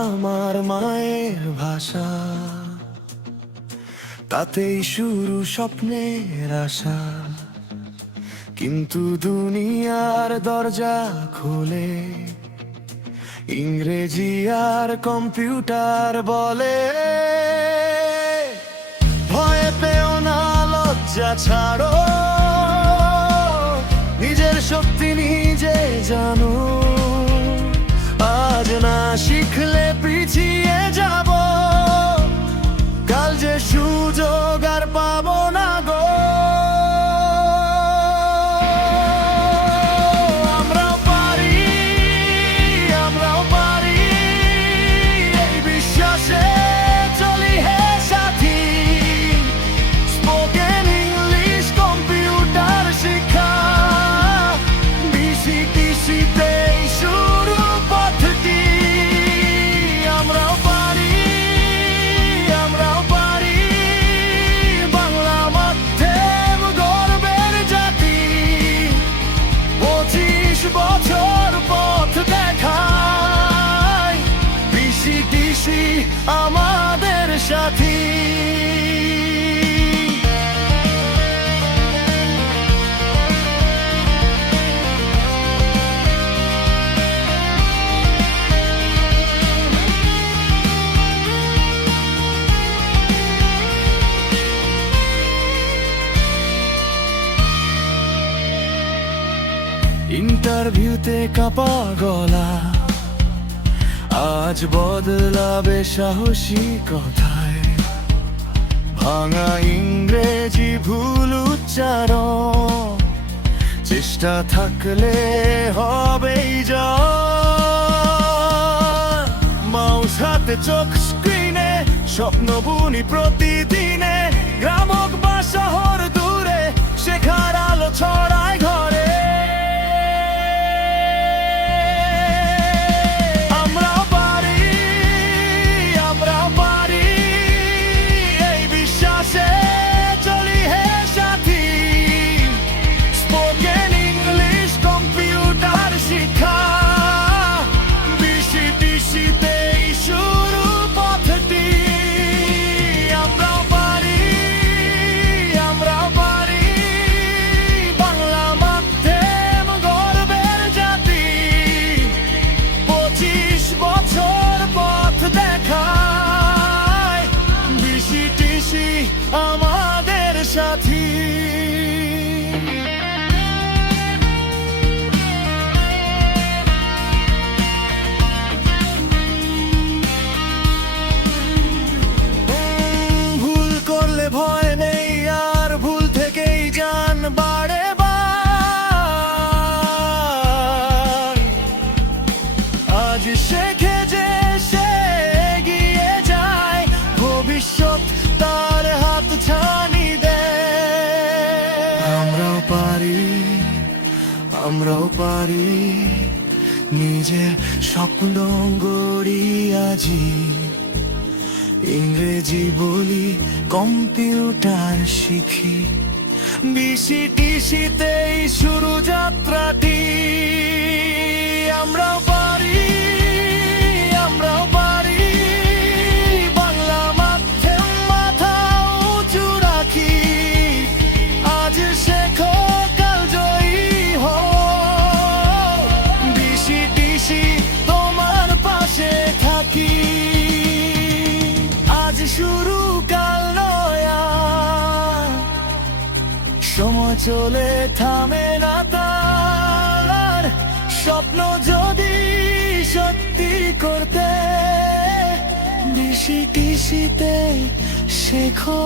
আমার মায়ের ভাষা, তাতেই শুরু স্বপ্নের আশা। কিন্তু দুনিয়ার দরজা খোলে ইংরেজি আর কম্পিউটার বলে। ভয় পেও না, লজ্জা ছাড়ো, নিজের শক্তি নিজে জানো। আজ না শিখলে পিছিয়ে যাব, কাল যে সুযোগ আর পাবো না গো। আমরাও পারি, আমরাও পারি, এই বিশ্বাসে চলি হে সাথী। স্পোকেন ইংলিশ, কম্পিউটার শিক্ষা, বিসিটিসিতেই শুরু পথটি। আমরাও পারি, আমরাও পারি, বাংলা মাধ্যম গর্বের জাতি। 25 বছর পথ দেখায়, বিসিটিসি আমাদের সাথী। ইন্টারভিউতে কাঁপা গলা আজ বদলাবে সাহসী কথায়। ভাঙা ইংরেজি ভুল উচ্চারণ, চেষ্টা থাকলে হবেই জয়। মাউস হাতে চোখ স্ক্রিনে, স্বপ্ন বুনি প্রতিদিনে। গ্রাম হোক বা শহর দূরে, শেখার আলো ছড়ায় ঘরে। আমরাও পারি, আমরাও পারি, এই বিশ্বাসে চলি হে সাথী। স্পোকেন ইংলিশ, কম্পিউটার শিক্ষা, বিসিটিসিতেই শুরু পথটি। আমরাও পারি, আমরাও পারি, বাংলা মাধ্যম গর্বের জাতি। 25 বছর পথ দেখায়, বিসিটিসি আমাদের সাথী। ভুল করলে ভয় নেই আর, ভুল থেকেই জান বাড়ে বার। আজ শেখে যে সে এগিয়ে যায়, ভবিষ্যৎ তার হাত ছানি দেয়। আমরাও পারি, আমরাও পারি, নিজের স্বপ্ন গড়ি আজি। ইংরেজি বলি, কম্পিউটার শিখি, বিসিটিসিতেই শুরু যাত্রাটি। আমরাও পারি, আমরাও পারি, বাংলা মাধ্যম মাথা উঁচু রাখি। আজ শেখো, কাল জয়ী হও, বিসিটিসি তোমার পাশে থাকি। আজ শুরু, কাল নয়া, সময় চলে থামে না তার। স্বপ্ন যদি সত্যি করতে, বিসিটিসিতে শেখো।